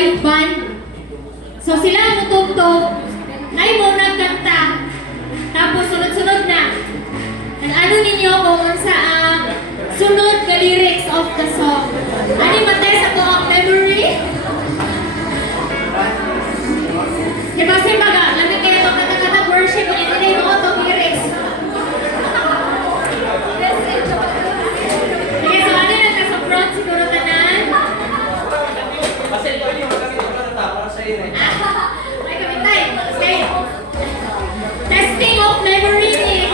live band. So sila ang mutugtog, ay mo nagkanta. Tapos sunod-sunod na. Ano ninyo kung unsa ang sunod ka lyrics of the song. Ano matay sa to ang memory? Diba si Baga, lami kayo itong kata-kata worship kung hindi mo itong lyrics. Sige, so ano lang nasa front siguro tanan? Kasi pwede yung magkakita para sa iyo. Ay, kamitay. Okay. Testing of memory ni.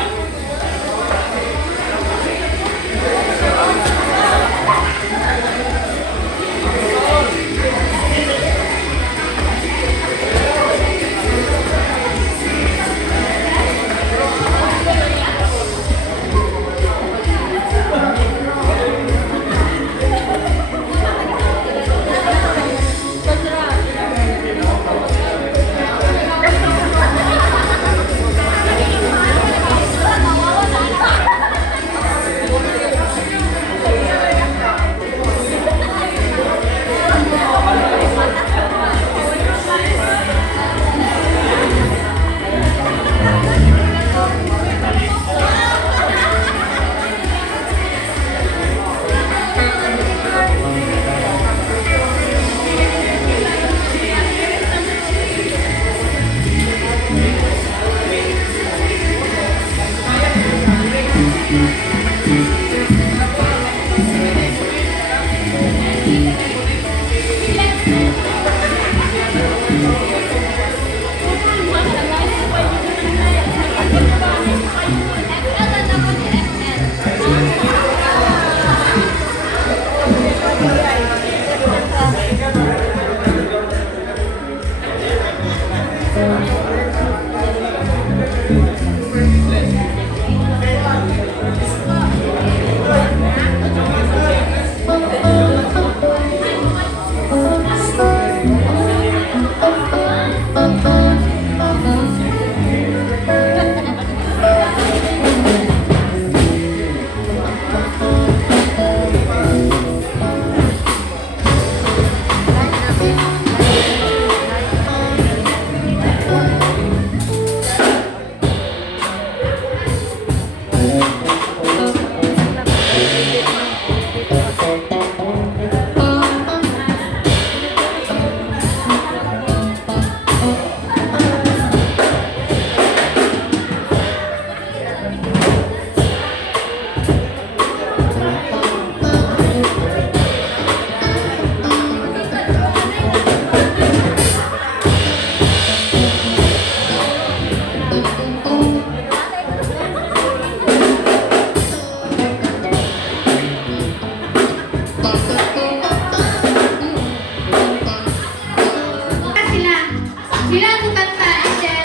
Sila ang kanta and then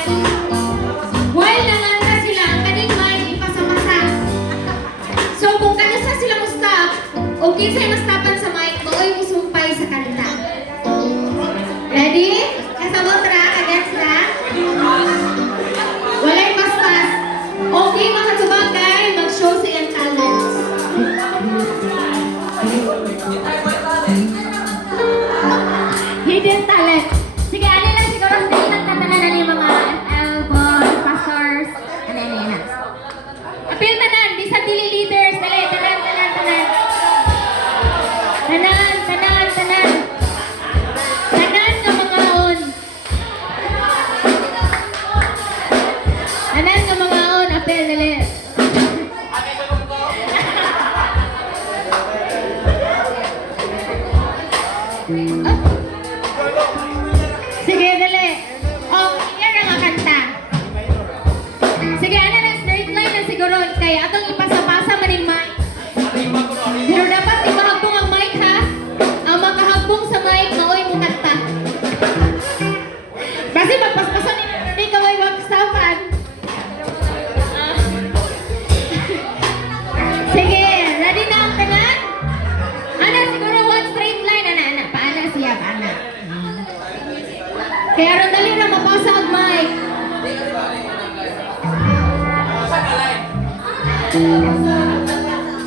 while nanganta sila, ang kaning mic ipasa-pasa. So kung kanasa sila mo-stop, o kinsay mas-stopan sa mic, mooy musumpay sa kanta. Ready? Kasabot ra, agad na? Walay paspas. Okay mga tumagay, mag-show sa iyang talents. Hidden talent. Sige, ano lang siguro statement na tananan yung mga FL boys, pastors, ano. Appeal tanan, di sa dili leaders, dali, tanan. Tanan nga mga on. Tanan nga mga on, appeal, dali. Sige, dali. Yan ang kanta. Sige, ano na, straight line na siguro. Kaya atong ipasa-pasa man yung mic. Pero dapat ipahagbong ang mic, ha? Ang makahagbong sa mic, maoy mo kanta. Kasi magpaspasan ni kaway wag-staffan. Sige, ready na ang tanan? Ano, siguro one straight line. Ana, paana siya, paana. Kaya ron dali na mapasa ang mic.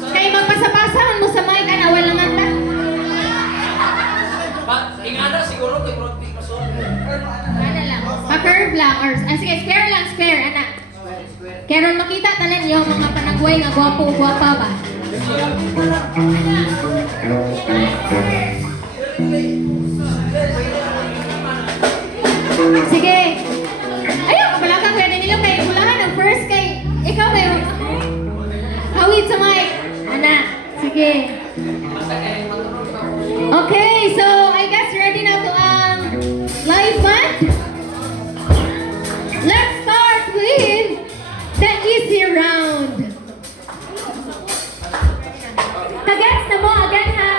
Kaya magpasa-pasa man mo sa mic, ana, wala nga ta. Ingana siguro flowers. Sige, square lang, square, anak. Karon makita tanan yung mga panagway nga gwapo-gwapa ba? Sige. Ayaw, wala ka pwede nila kay ulahan ang first kay ikaw may hawid sa mic. Anak, sige. Okay, so I guess ready na to ang live band. Let's start with the easy round. Kagets na mo again ha.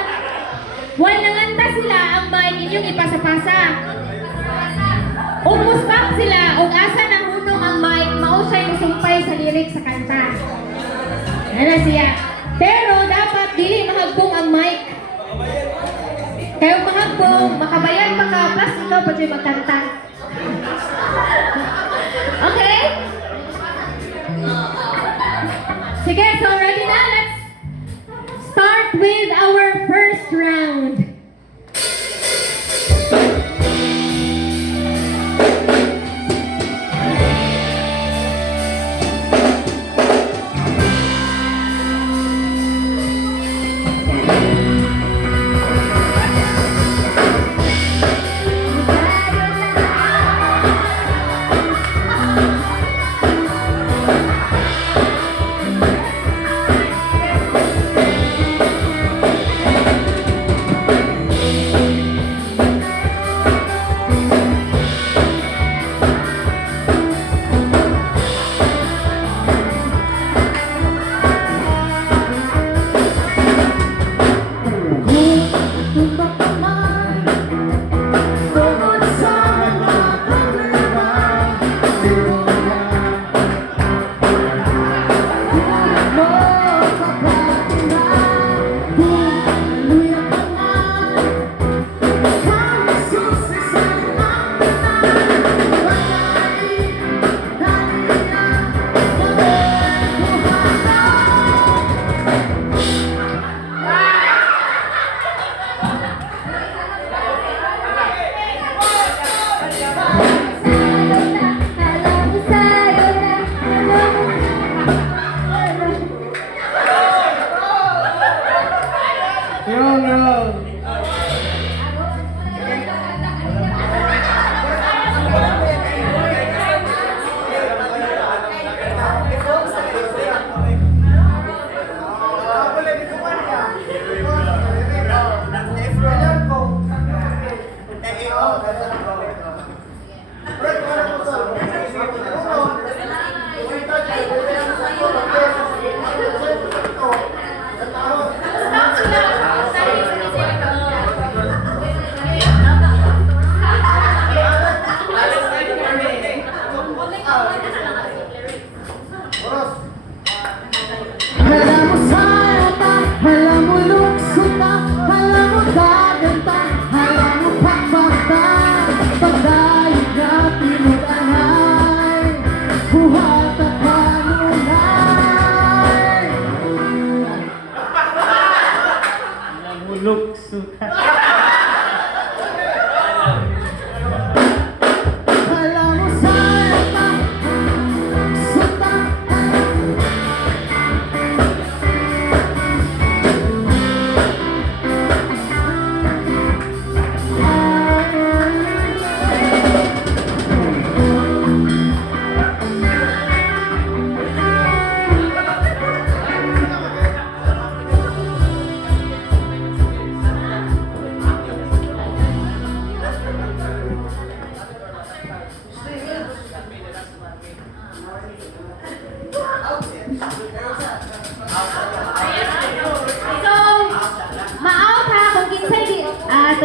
While nanganta sila ang mic inyong ipasa-pasa. Umustap sila o asa nang hunong ang mic, mao siya yung sumpay sa lyrics sa kanta. Ano siya? Pero dapat dili mahagpong ang mic. Kayo mahagpong, makabayan pa ka, plus ikaw pa siya magkanta. Okay? Sige, so ready na? Let's start with our first round.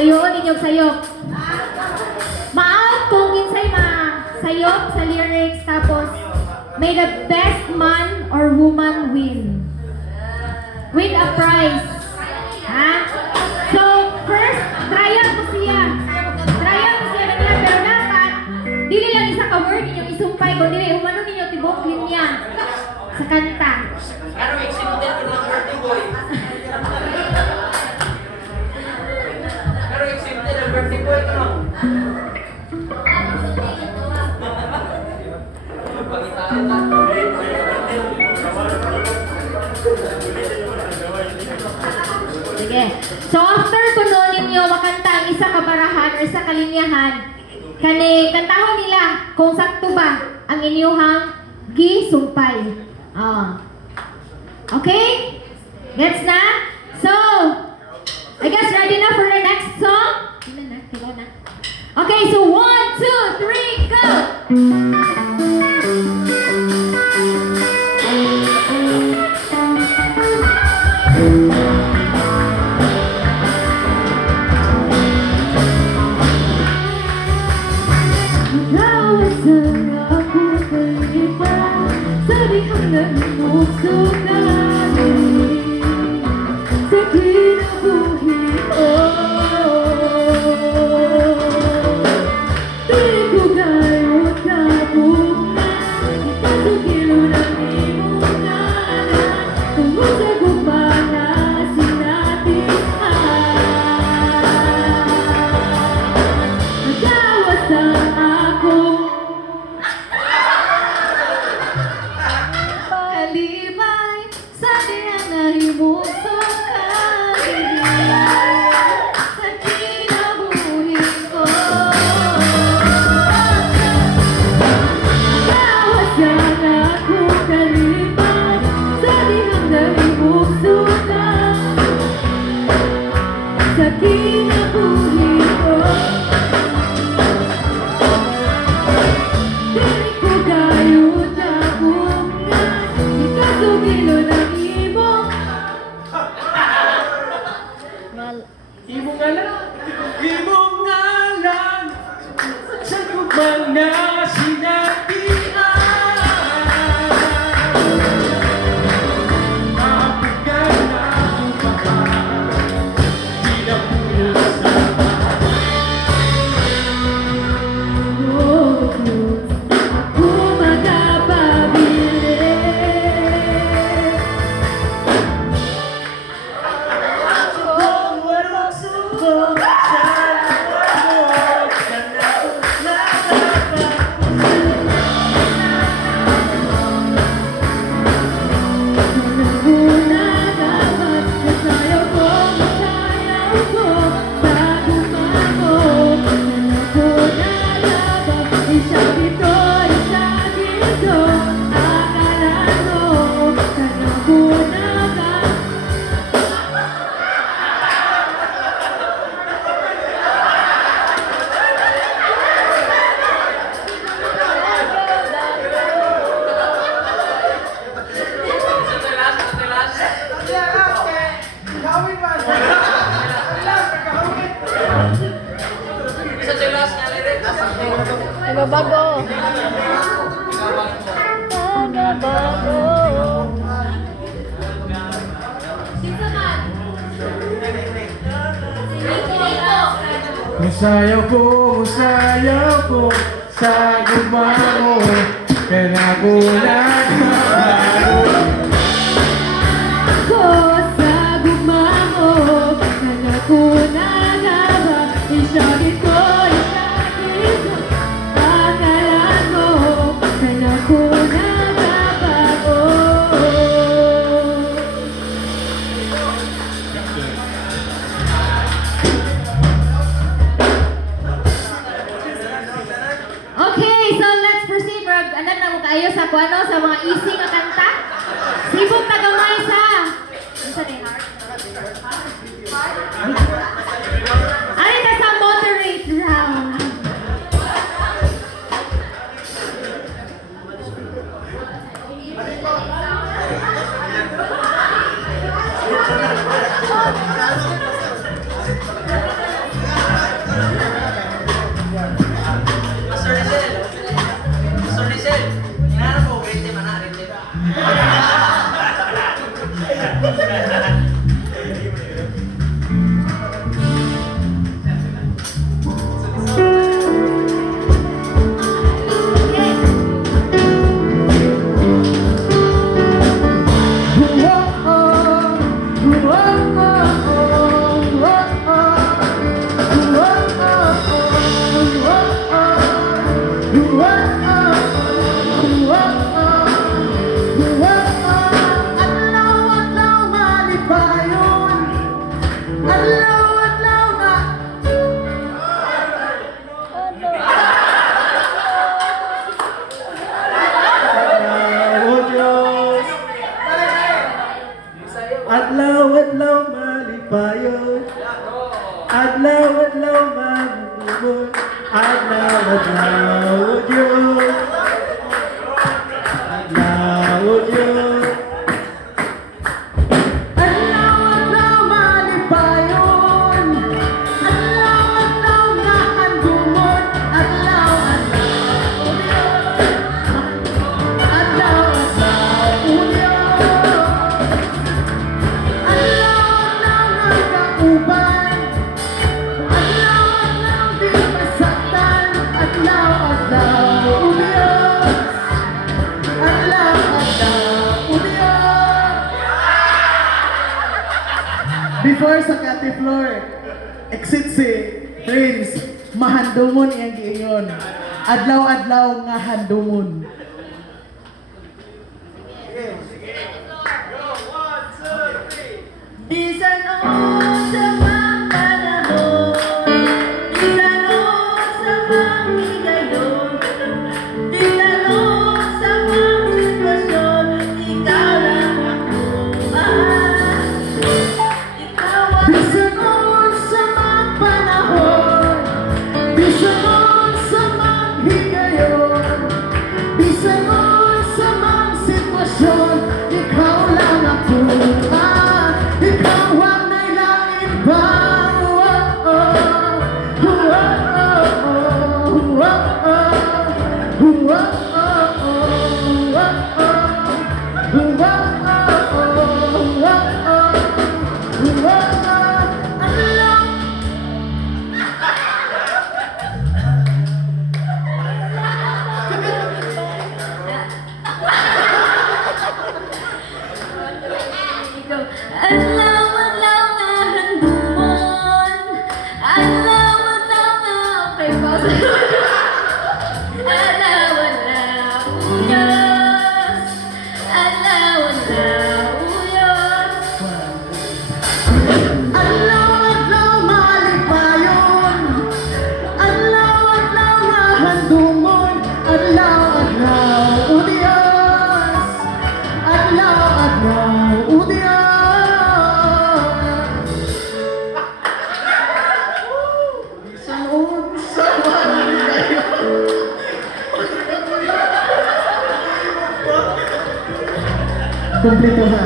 Tuyoon inyong sayop. Maal kung kinsay sayop sa lyrics tapos may the best man or woman win. With a prize. Ha? So, first, trial ko siya. Trial ko siya na nila, pero dapat dili lang isa ka word inyong isumpay kung dili umano ninyo tibok linya sa kanta. Ano excited ko ng birthday boy? Pero excited ang birthday boy ko. Sige. So after kuno ninyo makanta ang isa ka barahan or isa kalinyahan, kani kantahon nila kung sakto ba ang inyuhang gisumpay. Okay? Gets na? So, I guess ready na for the next song? Kailan na? Okay, so 1, 2, 3, go! Nawasan ako kaiba sa dihang nagmuksukan sa kinabuhi ko. Tuloy ko gayot na bunga, ikasukilo ng imong ngalan, tungkol sa gumana sinatihan. Nagawasan kalibay sa diyan na himugtong kalibay sa kinabuhi ko. Kawasan ako kalibay sa diyan na himugtong sa kinabuhi ko. Dili ko gayud na bunga, ikasugilo ng imong Imong ngalan. Imong ngalan. Sa kubang na sinabihan. Mabugan na umahan. Di na puno sa ako magpapabili. kung walang subok sa loob ka na Una dapat masayaw ko sa gumago. Una dapat isang ito, akala mo kanaguna ka. Nagbabago. Nagbabago. Musayaw ko sa gumago. Kanagulan na Ko sa gumago, kanaguna ka ba? Isagit ko, akala mo kanaguna ka ba? Okay, so let's proceed. Ano na mo kayo sa kuano sa mga easy nga kanta? Sibog na gamay sa. Ano sa heart? Ay, ka sa moderate round. Whoa. Adlaw-adlaw malipayon, adlaw-adlaw mamumon, adlaw-adlaw Diyos, adlaw Diyos. Adlaw-adlaw malipayon, adlaw-adlaw nga handumon, adlaw-adlaw Diyos, adlaw-adlaw Diyos. Uban, adlaw-adlaw di masaktan, adlaw-adlaw Diyos, adlaw-adlaw Diyos. Before sa Kati Floor, exit si Prince, mahandumon iyang giingon. Adlaw-adlaw nga handumon. Bisan o sa mga panahon, bisan o sa mga higayon, bisan o sa mga sitwasyon, ikaw lang ako. Ikaw ang Bisanon sa mga panahon, bisanon sa mga higayon, bisanon sa mga sitwasyon, ikaw lang ako. Ikaw ang may langit pa. adlaw-adlaw nga handumon, adlaw-adlaw nga okay, pause. Adlaw-adlaw Diyos, adlaw-adlaw Diyos. Adlaw-adlaw malipayon, adlaw-adlaw nga handumon, adlaw-adlaw Diyos, adlaw-adlaw Diyos. Bisanon sa mga higayon. Kompleto ha.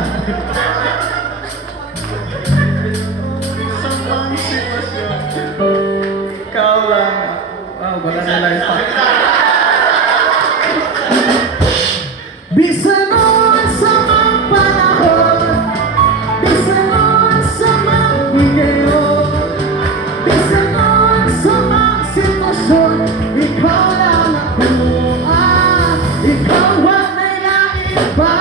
Ikaw lang ako. Wala na lang pa. Bisanon sa mga panahon, bisanon sa mga higayon, bisanon sa mga sitwasyon, ikaw lang ako. Ikaw ang may langit pa.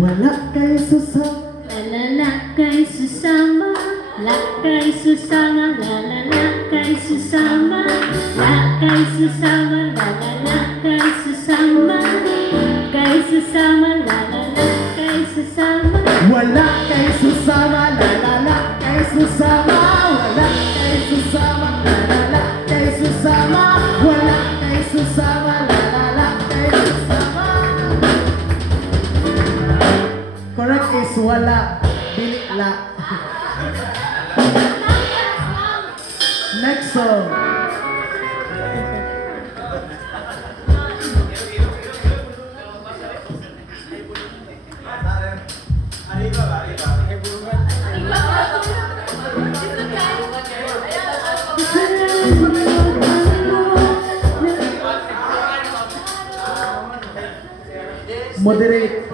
Wala kay susama, Lalala kay susama, la kay susama, lalala kay susama, la kay susama, lalala kay susama, kay susama, lalala kay susama. wala kay susama, lalala kay susama, wala kay susama, lalala kay susama, wala kay susama, lalala kay susama. Correct is wala, dili la. Next song. Moderate.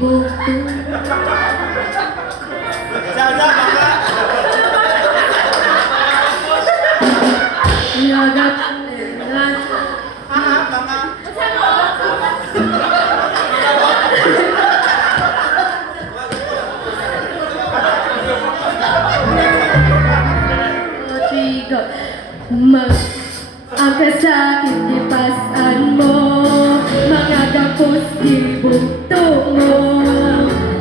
bukto. Yagat Trigo ang kasakit ipasan mo, mga gapos ibukto mo,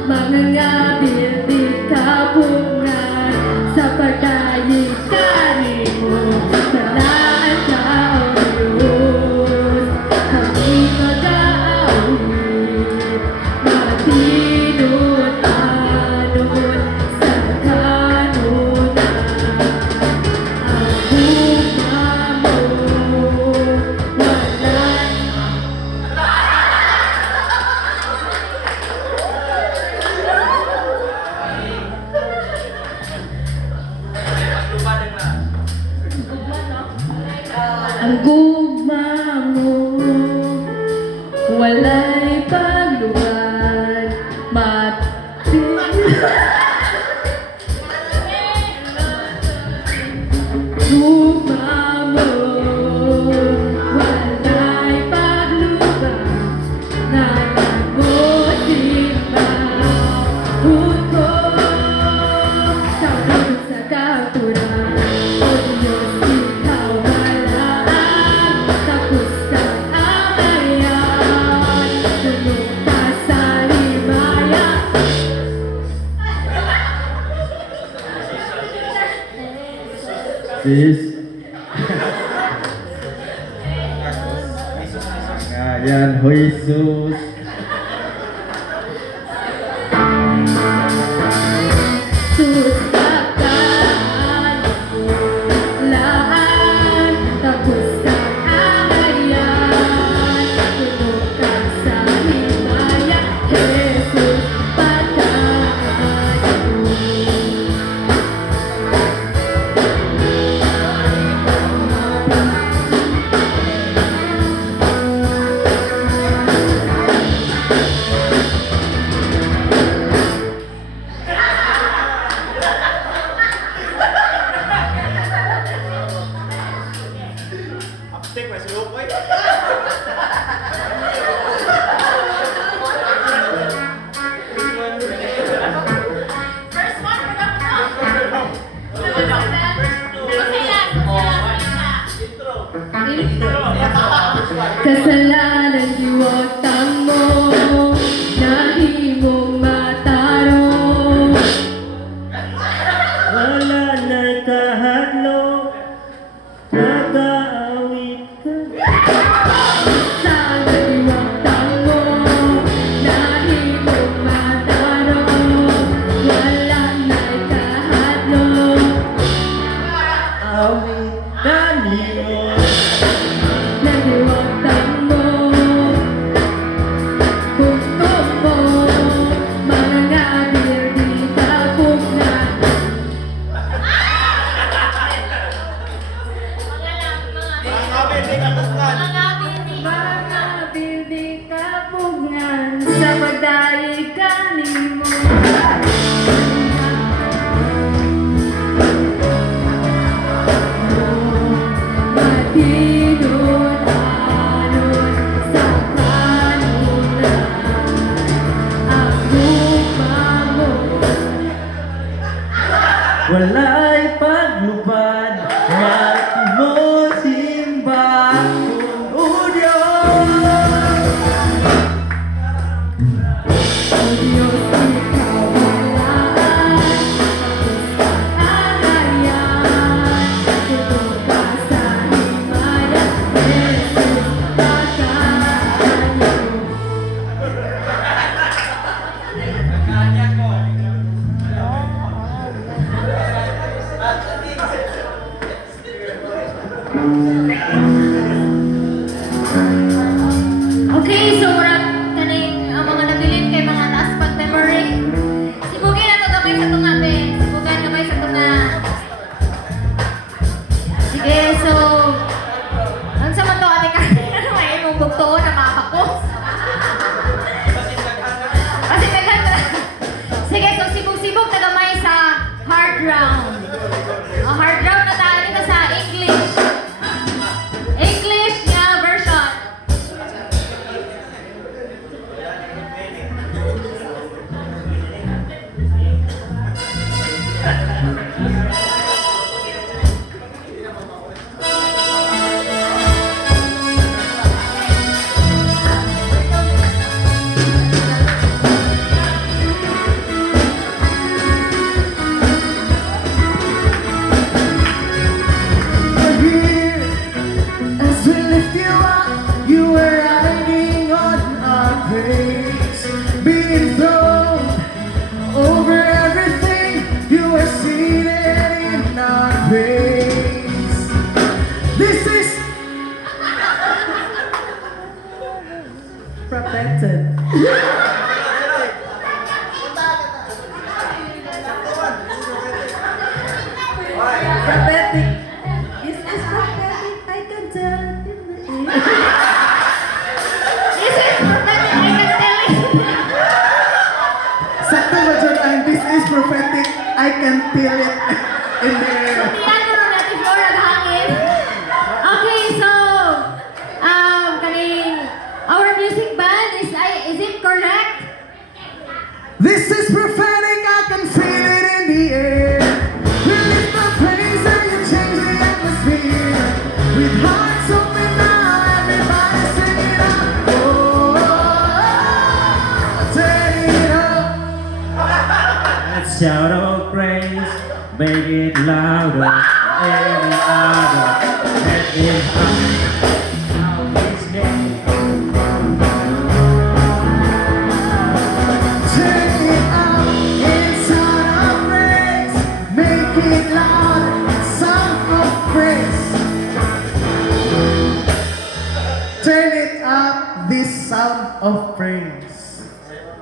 mga ngabil di kabungan sa pagkayikari mo. Talaan ka o Diyos, kami mag-aawit, matinod-anod sa kanunan. Ang gugma mo, walay pagluwan, gugma mo, walay pagluwan, nanagotin ba, huko, sabon sa kapuran, o Diyos, ikaw malaan, tapos kang amayan, tulog ka sa himaya. Sis. Ngayan, Jesus. Sustakan laan, tapos kang amayan, tulog ka sa himaya, Jesus, pagkaan mo. Kasalanan giwatang mo, nahimong matarong. Wala na'y kahadlo, nag-aawit ka. Sana giwatang mo, nahimong matarong. Wala na'y kahadlong. Awit ka niyo, Nagiwatang mo, bukto mo, mga ngabil di kabungan. Mga bildi kabungan sa pagdayeg kanimo. Matinod-anod sa kanunan, ang gugma mo. wala'y paglupad, mati mo simba kung o Diyos. O Diyos, ikaw malaan, tapos kang agayan, tulog ka sa himaya, Jesus, pagkaan mo. Okay, so murag kaning ang mga nabilin kay mga taas pag memory. Sibugin na to gamay sa tunga, be. Sibugan gamay sa tunga. Sige, so ang sa man to ate ka may imong bugtoo na mapakos. Kasi protected. Prophetic. This is prophetic. I can tell it in the air. This is prophetic, I can tell it. Sakto ba dyan ang this is prophetic? I can feel it in the air. Tiyan mo rin natin floor naghangin. Okay, so, kaning, our music band, is it correct? This is prophetic, I can feel it in the air. We lift our praise and you change the atmosphere. With hearts open now, everybody sing it out. Oh, turn it up. Let's shout out praise, make it louder, every other. Let it up. His name. Turn it up, inside of praise. Make it loud, sound of praise. Turn it up, this sound of praise.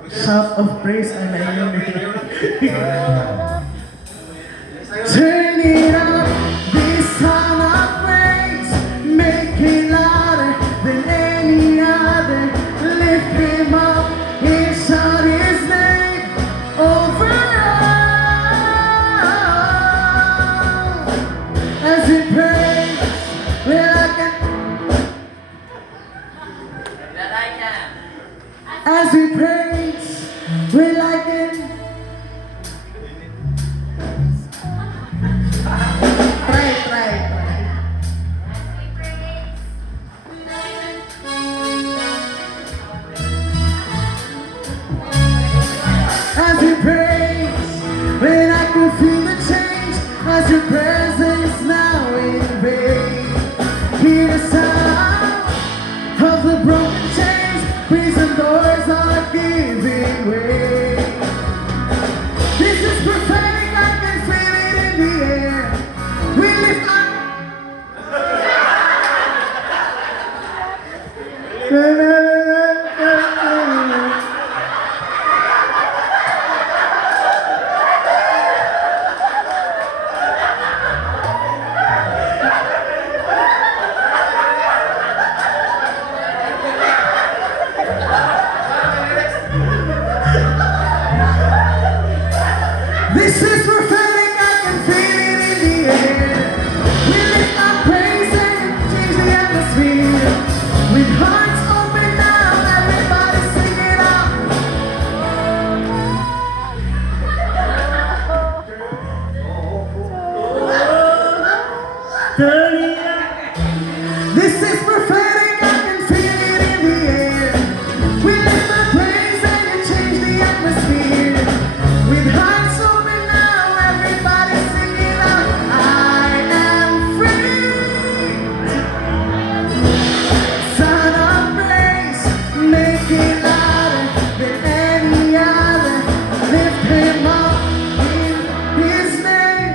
Shout of praise, ano yun? Turn it up, this sound of praise. Make it louder than any other. Lift him up and shout his name over all. As we praise, well I can. As we praise, well I can. Try. As we praise, when I can feel the change, as your presence now invade. Hear the sound of the broken chains, prison doors are giving way. This is prophetic, I can feel it in the air. We lift up. This is prophetic, I can feel it in the air. We lift our praise and change the atmosphere. With hearts open now, everybody sing it out. Turn it up. This is prophetic, I can feel it in the air. We lift our praise and you change the atmosphere. With hearts open now, everybody sing it out. I am free. Son of praise, make it louder than any other. Lift him up in his name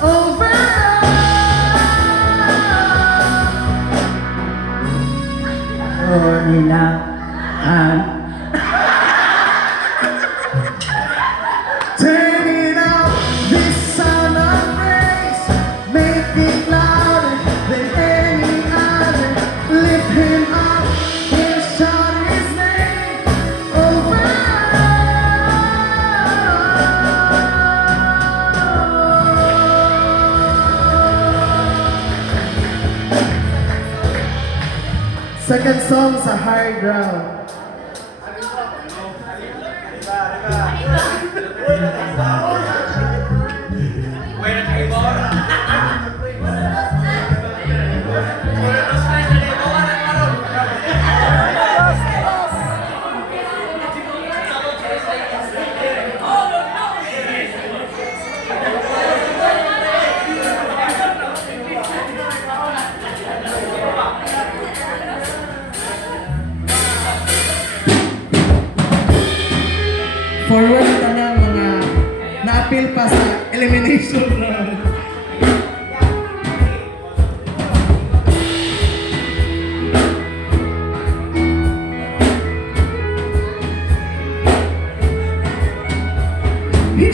over all. Turn it up. Turn it up, this sound of praise. Make it louder than any other. Lift him up and shout his name over all. Second song sa High Ground. Forward na ng mga na-appeal pa sa elimination round.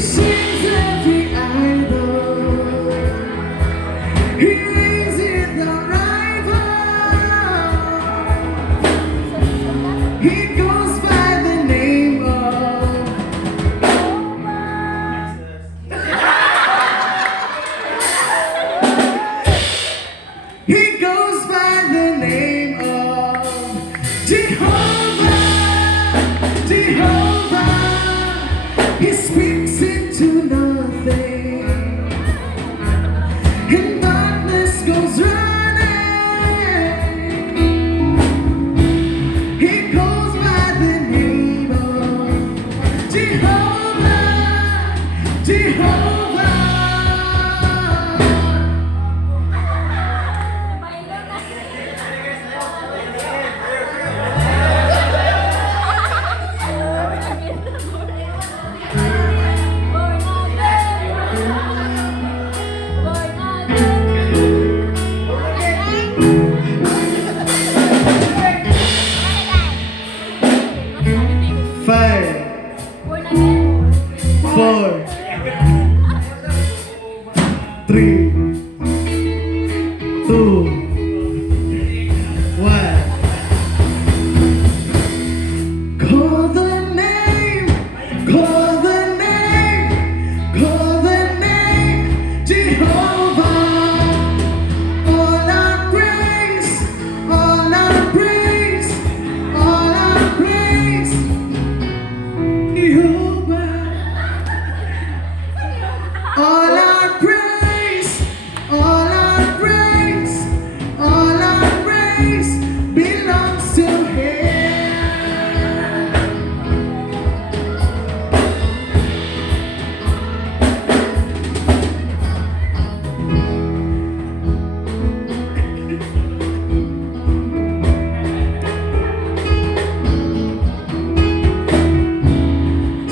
shames every idol. He reigns in the rival. He goes by the name of. He goes by the name of Jehovah. Jehovah. He speaks into nothing, and darkness goes running. He goes by the name of Jehovah. Jehovah. Five, 4, 3, 2, 1. Call the name, call the name, call the name, Jehovah. All our praise, all our praise, all our praise, Jehovah. All our praise, all our praise, all our praise belongs to Him.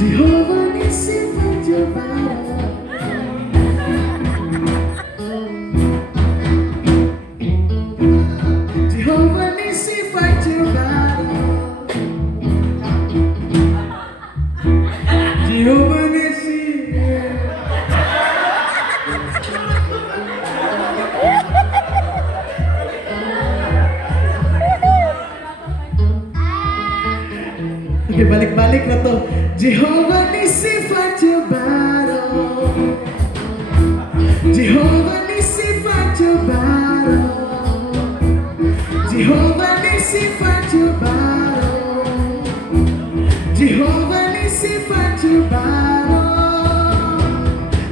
Jehovah Nissi, fight your battle. Jehovah Nissi, fight your battle. Jehovah Nissi. Okay, balik-balik na to. Jehovah Nissi, fight your battle. Jehovah Nissi, fight your battle. Jehovah Nissi, fight your battle. Jehovah Nissi, fight your battle.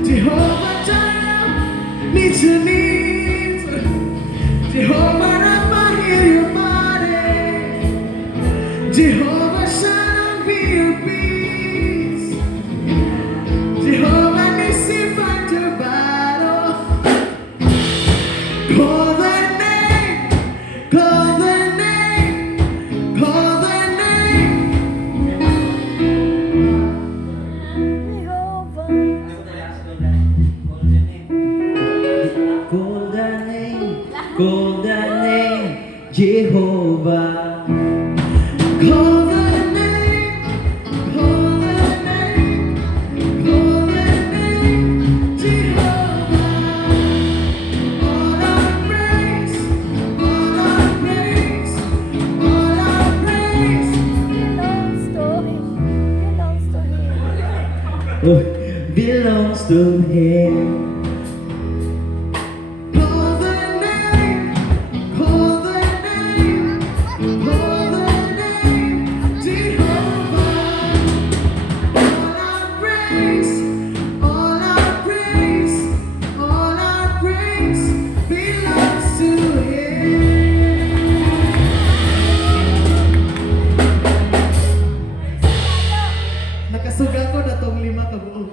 Jehovah Jireh, meet your needs. Jehovah Rapha, heal your body. Jehovah Shalom, be your peace. Jehovah Nissi, fight your battle. Call the name, call the name, call the name. Golden name, Jehovah. Call the name, call the name, call the name, Jehovah. All our praise, all our praise, all our praise. Belongs to Him. Call the name, call the name, call the name, Jehovah. All our praise, all our praise, all our praise belongs to Him. Nakasuga ko na tong 5 ka buok.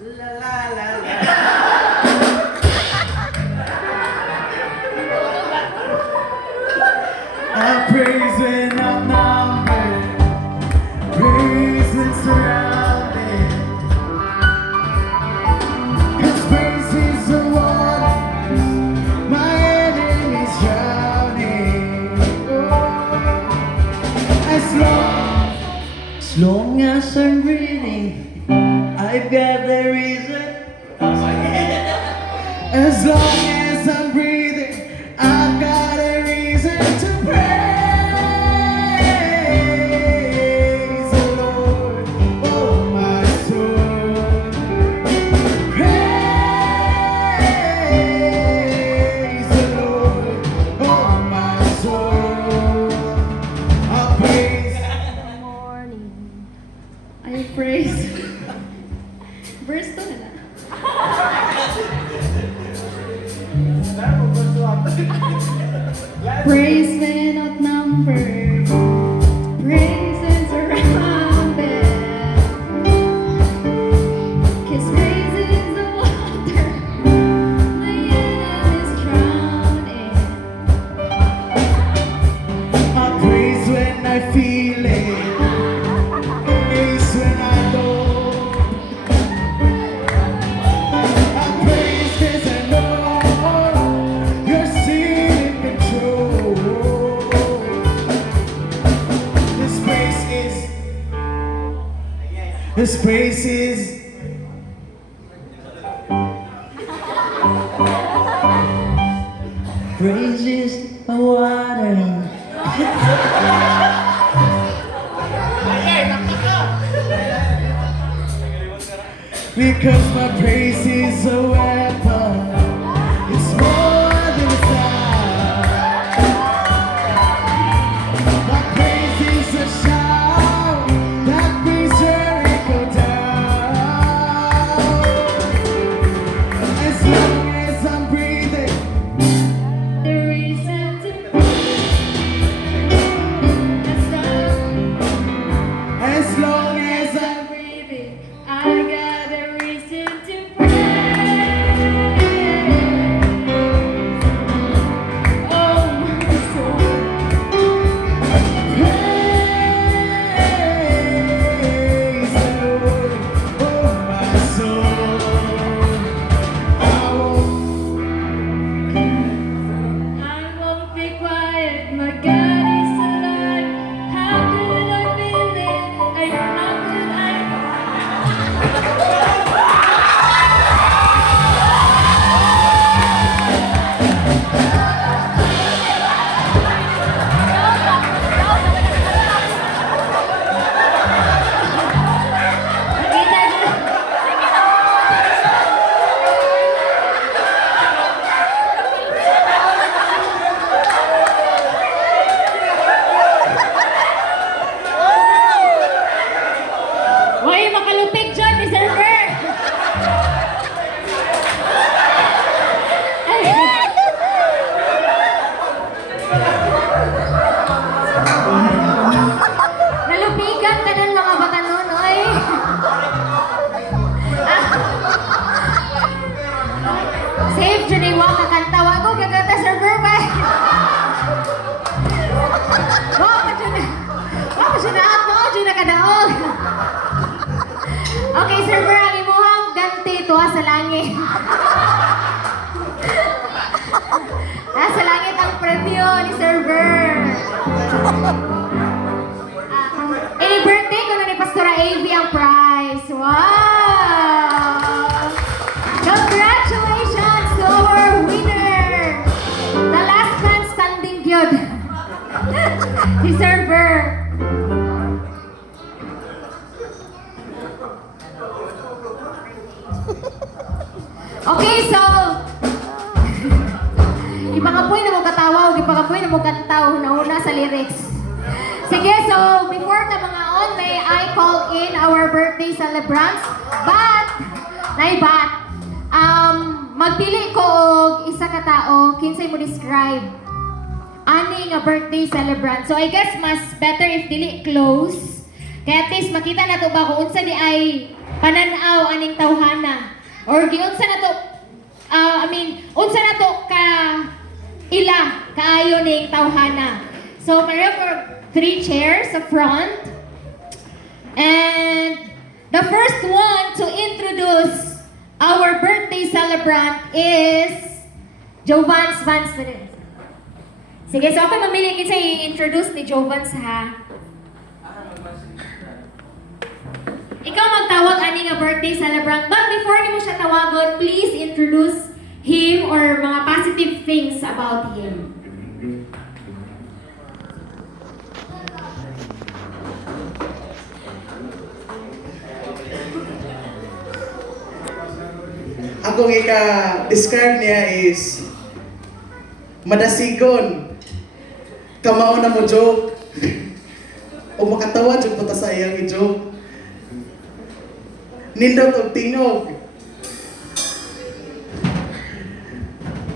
La la la la. I'm praising, I'm numbered. Praise and surrounded. 'Cause praise is the one my enemies drowning. Oh. As long as I'm breathing, I've got the reason. As long as I'm breathing, I've got a reason to praise the Lord, oh my soul. Praise the Lord, oh my soul. I'll praise. I praise. Verse 2 na lang. Praise may not number. Praise and surrounded. 'Cause praise is the water my enemies drown in. I praise when I feel it. Praise when I don't. I praise 'cause I know you're still in control. This praise is praise is a watering. Because my praise is a weapon. It's more than a sound. My praise is a shout that brings Jericho down. As long as I'm breathing, The reason to as long as I'm breathing, I got a reason to praise. Oh my soul. praise the Lord, oh my soul. I won't be quiet, my God is alive. How could I feel it? How could I? Hoy, makalupig dyan, ni Server! Nalupigan ka ng mga batanon, oy. Save dyan ay waka kantawa ko, gagata server ba? Waka dyan na ako, dyan na kadaog. Okay, server, ang imuhang ganti tuwa sa langit. Nasa langit ang premyo ni server. Any birthday ko na ni Pastora AV ang prize. Wow! Congratulations to our winner! The last man standing good. Si server. Okay, so ipakapoy na mo katawa o ipakapoy na mo kantaw na una sa lyrics. Sige, so before ka mga on, may I call in our birthday celebrants. But, magpili ko og isa ka tao, kinsay mo describe ani nga birthday celebrant. So I guess mas better if dili close. Kaya at least makita na to ba kung unsa di ay pananaw aning tawhana. or giunsa na to unsa na to ka ila kaayo ning tawhana. So meron for 3 chairs sa front. And the first one to introduce our birthday celebrant is Jovans Vance. Sige, so ako mamili kinsa i-introduce ni Jovans ha. Ikaw magtawag ani nga birthday celebrant. But before mo siya tawagon, please introduce him or mga positive things about him. Akong ika-describe niya is madasigon. Kamao na mo joke. O makatawa jud ta sa iyang i-joke. Nindot og tingog.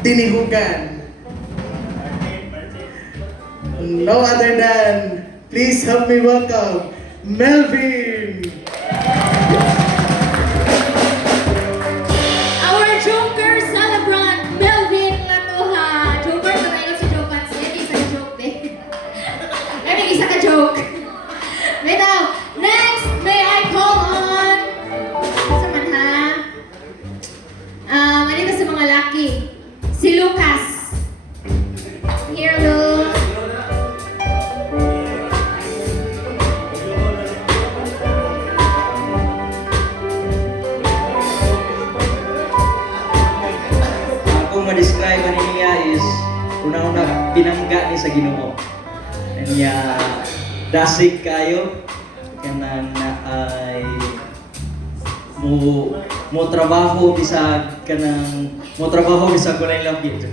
Tinihugan. No other than, please help me welcome Melvin. Our Joker celebrant, Melvin Latoha. Joker, tumayon si Jovans. Yan, isa ka joke din. Yan, isa ka joke. Wait now. Next, may I call on... Sa man ha? Ano sa mga laki? Si Lucas. Here, Lu. Kung ma-describe ani niya is una-una pinangga ni sa Ginoo. Niya dasig kayo kanang ay mo trabaho bisag kanang mo trabaho bisag kunay lambit.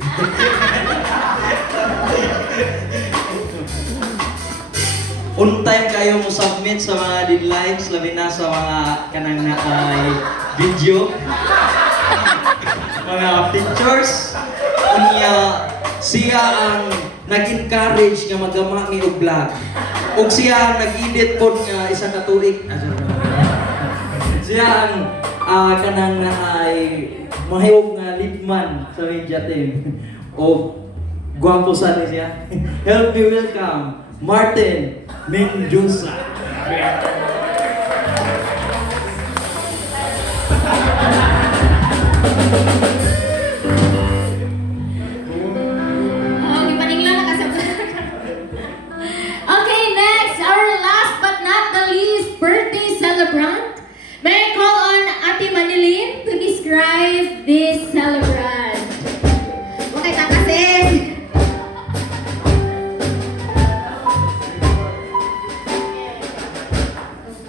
On time kayo mo submit sa mga deadlines labi na sa mga kanang ay video mga pictures. Unya siya ang nag-encourage nga magama mi og vlog. Ug siya ang nag-edit pod nga isa ka tuig. Siya ang kanang ay mahayog nga leadman sa media team. O gwapo sa siya. Help me welcome Martin Mendoza. Gipaninglan na kasabot. Okay, next, our last but not the least birthday celebrant. May I call on Ate Manilin to describe this celebrant. Okay, takasin.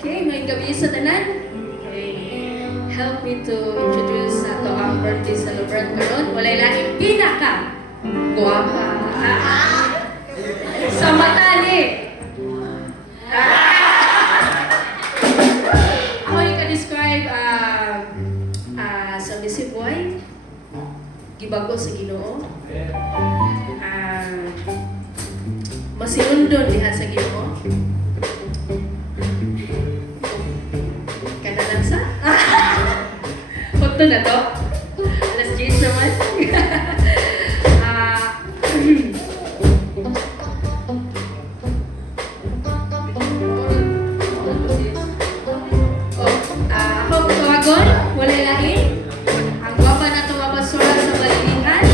Okay, may gabi sa tanan. Help me to introduce to ang birthday celebrant karon. Walay laing pinaka guwapa. Sa mata ni. Ako yung ka-describe sa busy boy. Gibago sa Ginoo. Masinundon diha sa Ginoo. Kadalansa? Punto na to. Alas 10 naman. Ako tawagon, wala lain. Ang gwapa na ito mga pastora sa Balilihan.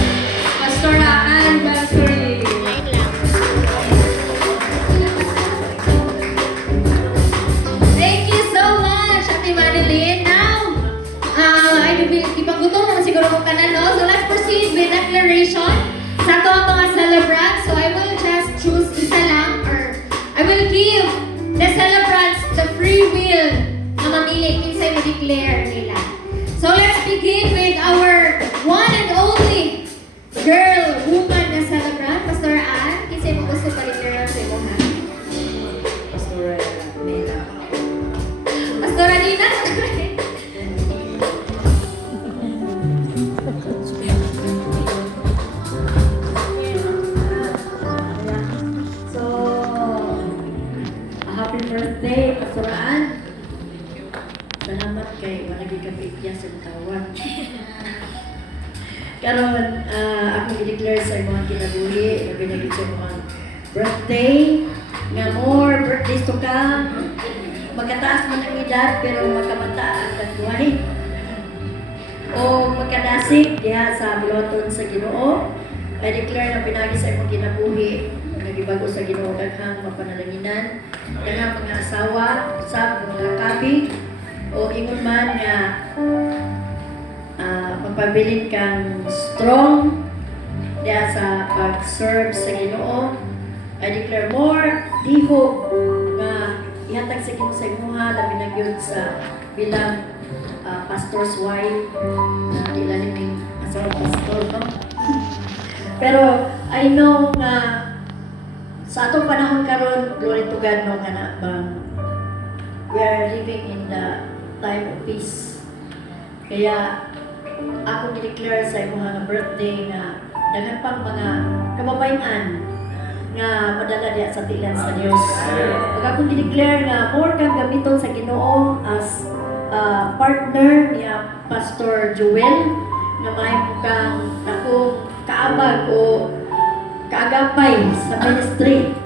Pastora Ann Valkyrie. Thank you so much, Ate Madeline. Now, ipaggutom naman siguro kung kanan, no? So let's proceed with declaration sa ito ang mga celebrants. So I will just choose isa lang, or I will give the celebrants the free will na mamili kinsay ma-declare nila. So let's begin with our one and only girl, woman na celebrant, Pastor Ann. Kinsay mo gusto pa-declare sa imo, ha? Pastora Nela. Pastora Nina? So, happy birthday, Pastora Ann. Salamat kay Managi Kapitya. diya sa katawan. Karon ako i-declare sa mga kinabuhi, labi na gid sa mga birthday, nga more birthdays to come. Magkataas man ang edad pero magkamataan ang buhay. O magkadasig diha sa biloton sa Ginoo. I declare na pinagi sa imong kinabuhi, nagibago sa Ginoo daghang mapanalanginan, daghang mga asawa, usab mga kabi, o ingon man nga magpabilin kang strong diha sa pag-serve sa Ginoo. I declare more tihog nga ihatag sa Ginoo sa imuha labi na gyud sa bilang pastor's wife, di laliming asawa pastor, no? Pero I know nga sa atong panahon karon, glory to God, no, kana bang we are living in the time of peace. Kaya ako gi-declare sa imong nga birthday nga daghan pang mga kababayan nga madala diha sa tilan sa Dios. Ug ako gi-declare nga more kang gamiton sa Ginoo as partner niya Pastor Joel nga mahimo kang akong kaabag o kaagapay sa ministry.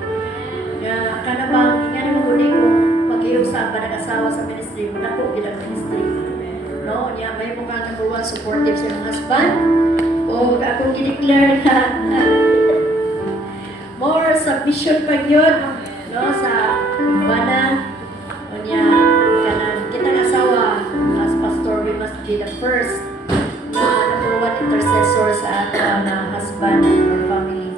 Nga kanabang nga naman guni kung mag-iusap pa nag-asawa sa ministry, nako gid ang ministry. No, niya mahimo kang number one supportive sa iyong husband. O ako gi-declare na more submission pa gyud, no, sa bana. O niya kanang kitang asawa as pastor, we must be the first number one intercessor sa ato na husband or family.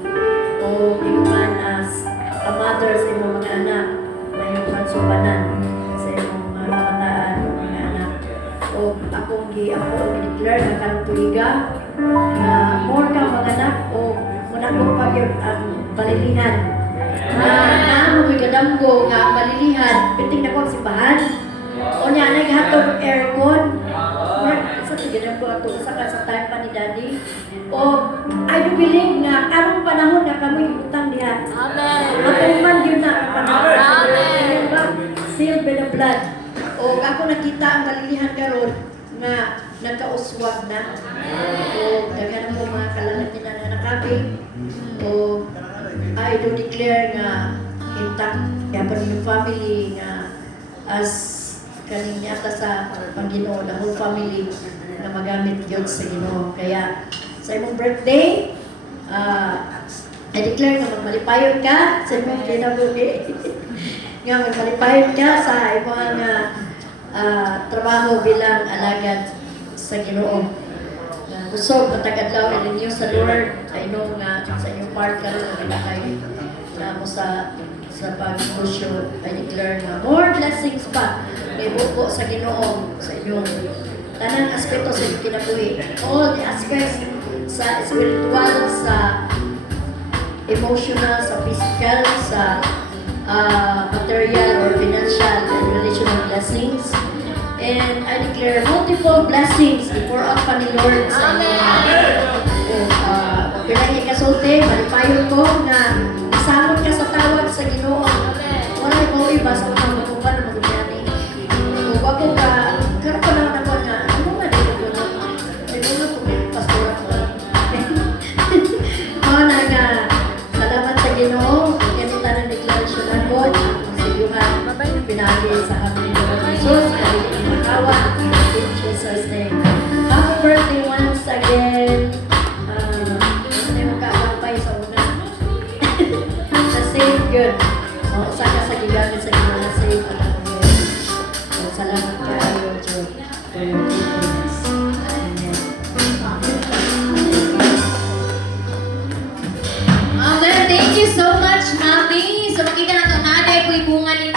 O iguman as a mother sa imong mga anak, mayroon kang subanan sa imong mga kabataan o mga anak. O ako i-declare na karong tuiga na more kang mga anak o muna ko pa yung balilihan. Na mo kadamgo nga balilihan, piting na ko ang simbahan. O niya naghatog aircon. Sa tignan ko ato sa time pa ni Daddy. O I do believe nga karong panahon na kami utang diha. Amen. Atong man yun na ang panahon. Amen. Sealed by the blood. O ako nakita ang balilihan karon nga nagkauswag na. O daghan mo mga kalalaki na nakakabing. O I do declare nga intact kaya pa yung family nga as kaning yata sa Panginoon, the whole family na magamit yun sa Ginoo. Kaya sa imong birthday, I declare nga magmalipayon ka sa imong kinabuhi. Nga magmalipayon ka sa imong trabaho bilang alagad sa Ginoo. Kusog matag-adlaw ninyo sa Lord. I know nga sa inyong part ka rin na mo sa pag-worship. I declare na more blessings pa may buko sa Ginoo sa inyong tanang aspeto sa inyong kinabuhi. All the aspects sa spiritual, sa emotional, sa physical, sa material or financial and relational blessings. And I declare multiple blessings before up pa ni Lord sa inyo. Pinagi ka sulti, malipayon ko na isamot ka sa tawag sa Ginoo. Wala ko iba sa mga maguban na magubyani. Kung wag ko ka, karoon ko lang ako na, ano nga dito ko na? Ano nga kung may pastor ako? Na nga, salamat sa Ginoo. Ganita ng deklarasyon ako. Sa Yuhan, pinagi sa amin ng Jesus. Kaya makawa. In Jesus' name. Happy birthday once again. Hindi mo kakapay sa una. Na save good. Usa ka sa gigamit sa Ginoo na save at ang salamat kayo, Lord, for your faithfulness. Amen. Well, thank you so much, Mami. So, makita na ito, naday po ibungan ni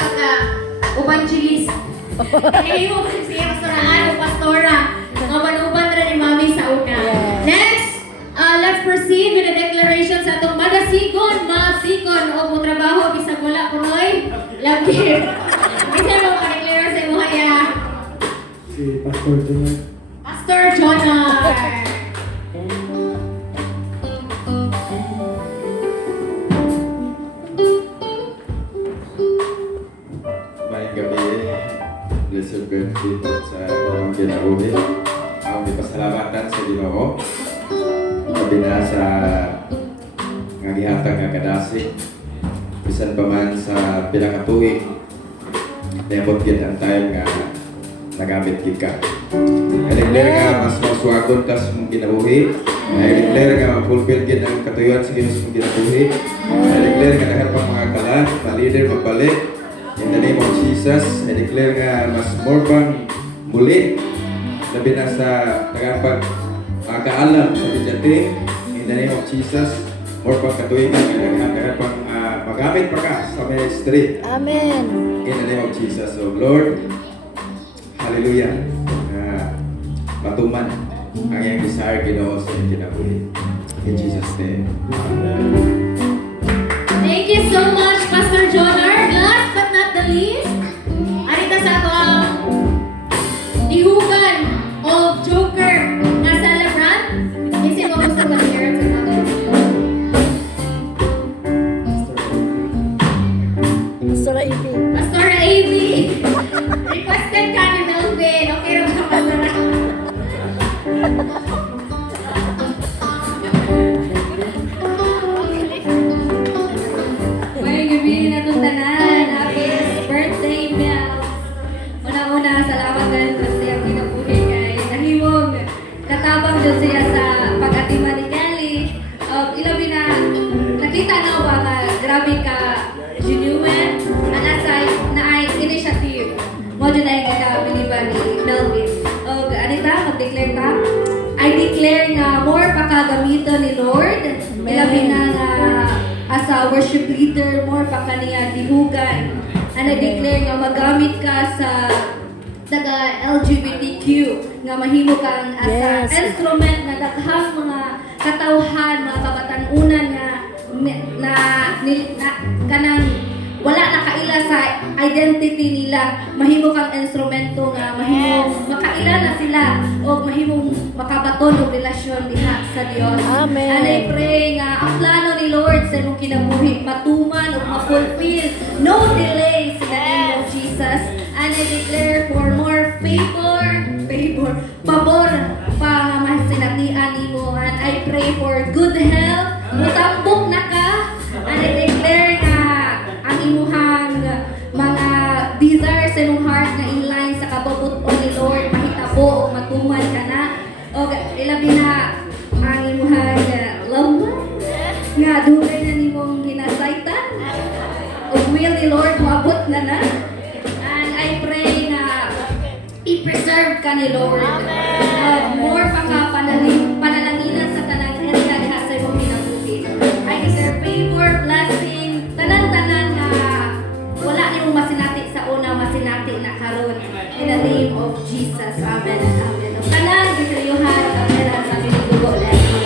Evangelist. Kaya yung siya pastorahan o pastora. Mga manuban rin ni Mami sa una. Next, let's proceed with the declaration sa itong magasikon, o mo trabaho, bisag wala kunoy, lagi. Isa mo pa-declare sa imo kaya? Si Pastor Junay. Pastor Jonah. May gabi, blessed birthday po sa akong kinabuhi. ipasalamatan sa Ginoo. Sabi na sa nga gihatag nga kadasig. Bisan pa man sa pinakatuig. Nebot gid ang time nga nagamit gid ka. I-declare nga mas maswagon ka sa mong kinabuhi. I-declare nga fulfill gid ang katuyuan sa Ginoo sa mong kinabuhi. I-declare nga lahat pang mga kalan, ma-leader magbalik. In the name of Jesus, I declare nga mas more pang muli. Labi na sa tagapag kaalam sa Bijating. In the name of Jesus, more pang katuwigan nga lahat pang magamit pa ka sa ministry. Amen. In the name of Jesus. So Lord, hallelujah. Matuman ang iyong desire Ginoo sa iyong kinabuhi. In Jesus' name. Thank you so much, Pastor Jonar. Last but not the least, arita sa ato ang dihugan of Joker na celebrant. Kasi mo gusto ka share sa mga Pastora Ibi. Pastor AB. Requested ka ni Melvin. Okay rin ba, Pastor? May gabi na itong tanan. Happy birthday, Mel. Una-una, salamat dahil kasi ang kinabuhi kay nahimong katabang dyan siya sa pag-atima ni Kelly. Ilabi na, nakita na ba nga grabe ka genuine ang aside na ay initiative mo dyan ay kakabiliban ni Melvin. Anita, mag-declare ta? I declare nga more pakagamitan ni Lord. Ilabi na nga as a worship leader, more pa kaniya dihugan. And I declare nga magamit ka sa taga-LGBTQ nga mahimo kang as a Yes. instrument na daghang mga katawhan, mga kabatanunan nga na kanang wala na kaila sa identity nila. Mahimo kang instrumento nga mahimo makailala sila o mahimong makabaton og relasyon diha sa Dios. Amen. And I pray nga ang plano ni Lord sa imong kinabuhi matuman ug ma-fulfill. No delays in the name of Jesus. And I declare for more pabor pa nga masinatian nimo. And I pray for good health. Mutambok na ka. And I declare nga ang imuhang mga desires sa imong heart na inline sa kababuton ni Lord, mahitabo o matuman ka na. O ilabi na ang imuhang love nga dugay na nimong ginasaitan. O will ni Lord maabot na na. And I pray na i-preserve ka ni Lord. More pa ka panalanginan sa tanang area diha sa imong kinabuhi. I declare favor, blessing, tanan-tanan nga wala nimong masinati sa una, masinati na karon. In the name of Jesus. Amen and amen. Tanan, gisayuhan, amen, sa pinigugo. Let's go.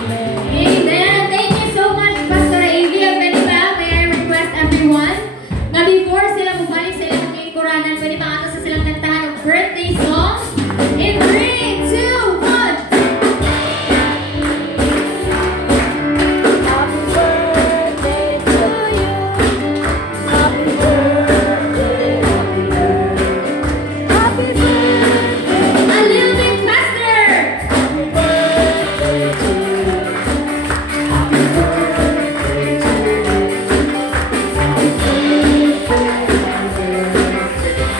Amen. Amen. Thank you so much, Pastor A.V. Benibel. May I request everyone na before sila bumalik sa ilang kuranan, pwede makano sa silang kantahan ng birthday song. In 3, 2, 1. Happy birthday to you. Happy birthday. Happy birthday. A little bit faster. Happy birthday to you. Happy birthday to you.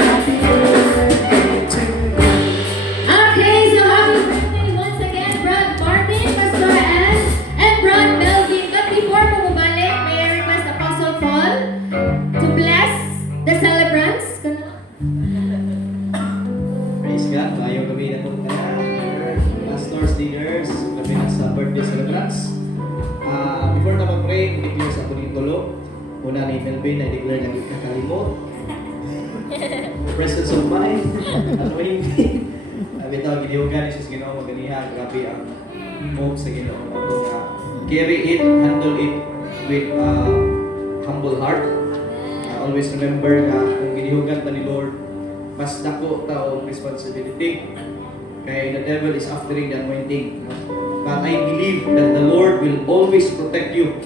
Happy birthday to you. Okay, so happy birthday once again, Brad Martin, Pastor Ann, and Brad Melvin. But before po bumalik, may I request Apostle Paul to bless the celebrants. Praise God. Mayong gabi na itong pastors, leaders, gabi na sa birthday celebrants. Before na mag-pray, i-declare sa kuning tulo. Una ni Melvin, na-declare lang ikakalimot. Presence of mind. Anointing. Bitaw, ginihugan, Jesus Ginoo, maganihan. Grabe ang move sa Ginoo. Carry it, handle it with humble heart. Always remember na kung ginihugan ta ni Lord, mas dako taong responsibility. Kaya the devil is after the anointing. But I believe that the Lord will always protect you.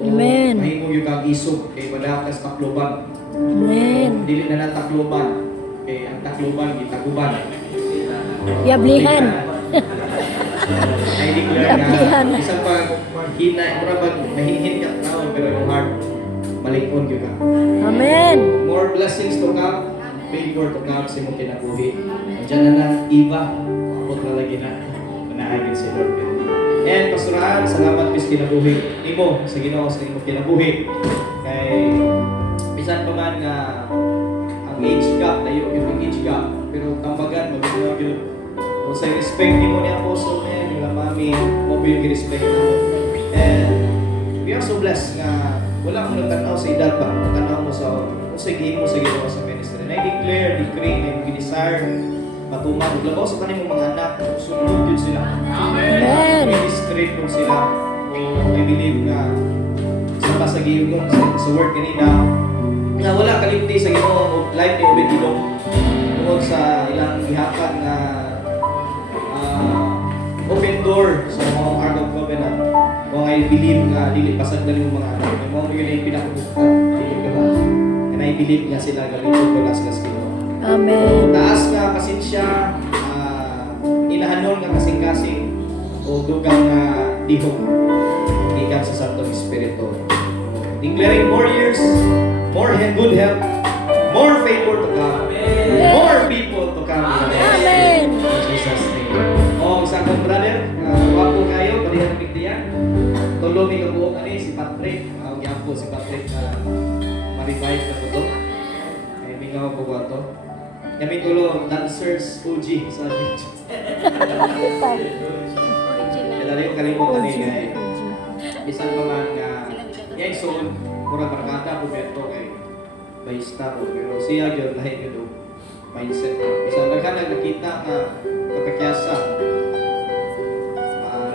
Amen. Mahimo yung kang isog kay madakas takloban. Amen. Dili na lang takloban. Kay ang takloban, gitaguban. Yablihan. Na-declare Grabehan. na isang paghina, mura pag mahihin ka tao, pero yung heart, malikon yun ka. Amen. More blessings to come, favor to come sa imong kinabuhi. Diyan na lang, iba, abot na lagi na, manahagin si Lord. And pastoraan, salamat bis kinabuhi. Imo, sa Ginoo sa imong kinabuhi. Kay, bisan pa man nga, ang age gap, layo yung age gap, pero tambagan, mag-iwag yun. Kung sa respect mo ni Apostle niya, yung mami, mo yung respect mo. And we are so blessed nga wala akong nagtanaw sa edad ba, nagtanaw mo sa sige mo sa Ginoo sa ministry. And I declare, decree, and we desire matumag. Labaw sa kanimong mga anak, sunod yun sila. Amen. Ministry po sila. O I believe na sa pasagiyog ko, sa word kanina, na wala kalimti sa Ginoo, life ni Obed-Edom. Tungkol sa ilang gihakan na open door sa mga Ark of Covenant. Kung I believe na dili pasag na yung mga anak. May mga yun ay pinakabukan. And I believe nga sila galitin ko lang sila sa Ginoo. Amen. Taas nga pasensya, inahanon nga kasing-kasing o dugang nga dihok ikan sa Santong Espiritu. Declaring more years, more good health, more favor to come, more people to come. Amen. In Jesus' name. O, isa kong brother, wapo kayo, palihan ng bigdiyan. Tulong ni kabuok si Patrick. Yan po si Patrick na ma-revive na po ito. Ay, mingaw po ba ito? Kami tulong dancers OG sa YouTube. Kaya yung kalimutan niya eh. Isang pa man nga, yan so, murang barkada po beto kay Bayista po. Pero siya yun, lahat yun mindset. Isang nagkanang nakita nga kapakyasa.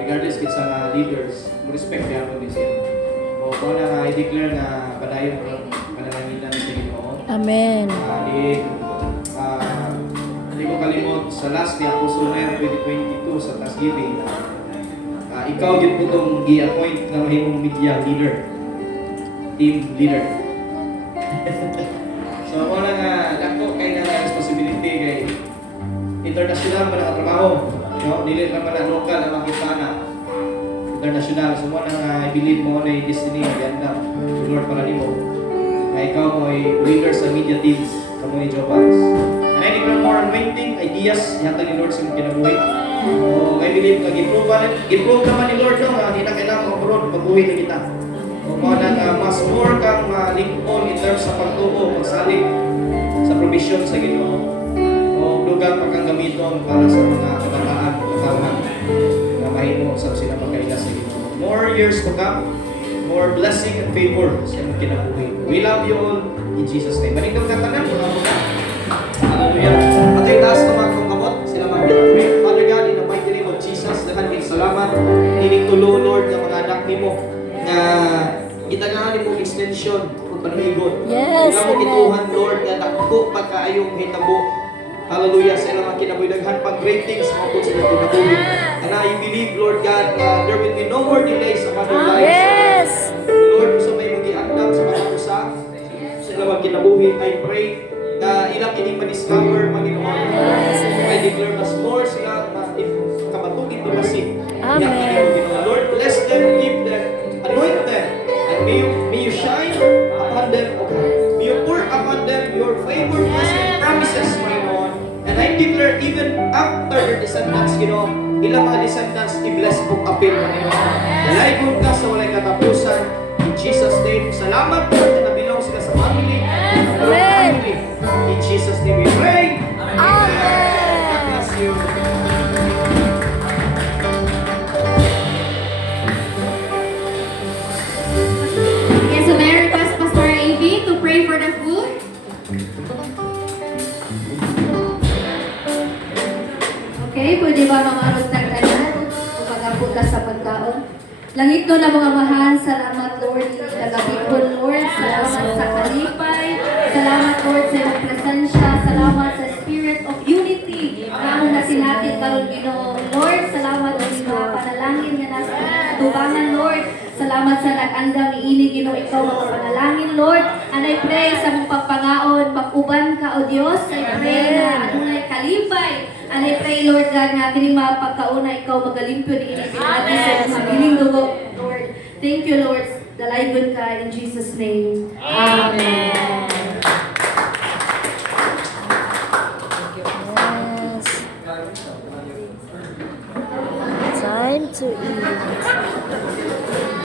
Regardless kit sa leaders, respect niya po din siya. O kung na i-declare na padayon ng panananginan sa Ginoo. Amen. Hindi ko kalimot sa last ni Apostle Mayor 2022 sa Thanksgiving. Ikaw din po itong i-appoint na mahimong media leader. Team leader. So ako lang dako kay na responsibility kay international man ang trabaho. No, dili naman na local ang makita na international. So mo nang I believe mo na destiny agenda ng Lord para nimo. Na ikaw mo ay leader sa media teams sa mga Jobans. And I declare more anointing ideas yata ni Lord sa mong kinabuhi. O I believe na gi-prove naman ni Lord no, hindi na kailangan mag-abroad, pag-uwi na kita. O kung na mas more kang link-on in terms sa pagtuo, pagsalig sa provision sa Ginoo. O lugar pa kang gamiton para sa mga kabataan, katawan na mahimo sa sila magkaila sa Ginoo. More years to come, more blessing and favor sa iyong kinabuhi. We love you all in Jesus' name. Manindong katanan, mga mga. Hallelujah. At ay taas naman kong kamot, sila mga kinabuhi. Father God, in the mighty name of Jesus, dahan kayong salamat. Hiling tulo, Lord, ng mga anak nimo na itangahan mo extension kung panuhigon. Yes, Ikaw mo amen. kituhan, Lord, na dako pagkaayong hitabo. Hallelujah. Sa ilang mga kinabuhi, pag great things mga po sila kinabuhi. And I believe, Lord God, there will be no more delays upon their lives. Yes. Lord, gusto may mag-iandam sa mga kusa. Sa ilang mga kinabuhi, I pray na ilang ining ma-discover, Panginoon. I declare mas more sila kamatugin dumasin. Amen. Lord, bless them, keep them, anoint them, and may you shine upon them, O God. May you pour upon them your favor, blessing, promises, Panginoon. And I declare even after their descendants, ilang mga descendants i-bless po kapil, Panginoon. Dalaybon ka sa walay katapusan. In Jesus' name, salamat po na nabilong sila sa family. Amen. In Jesus' name we pray. Amen. God bless you. Yes, so may I request Pastor AV to pray for the food? Okay, pwede ba mamarot ng tanan o pag-apunta sa pagkaon? Langit no na mga mahal, salamat Lord sa gabi ko Lord, salamat sa kalipay, salamat Lord sa iyong presensya, salamat sa spirit of unity na ako natin natin karon Ginoo. Lord, salamat sa mga panalangin nga nasa tubangan Lord, salamat sa nag-andam ni ini Ginoo ikaw mga panalangin Lord, and I pray sa mong pagpangaon, pag-uban ka o Dios, I pray na adunay kalipay. And I pray, Lord God, nga kining mga pagkauna, ikaw magalimpyo ni ilang pinati sa mga giling dugo, Lord. Thank you, Lord. Dalay good ka in Jesus' name. Amen.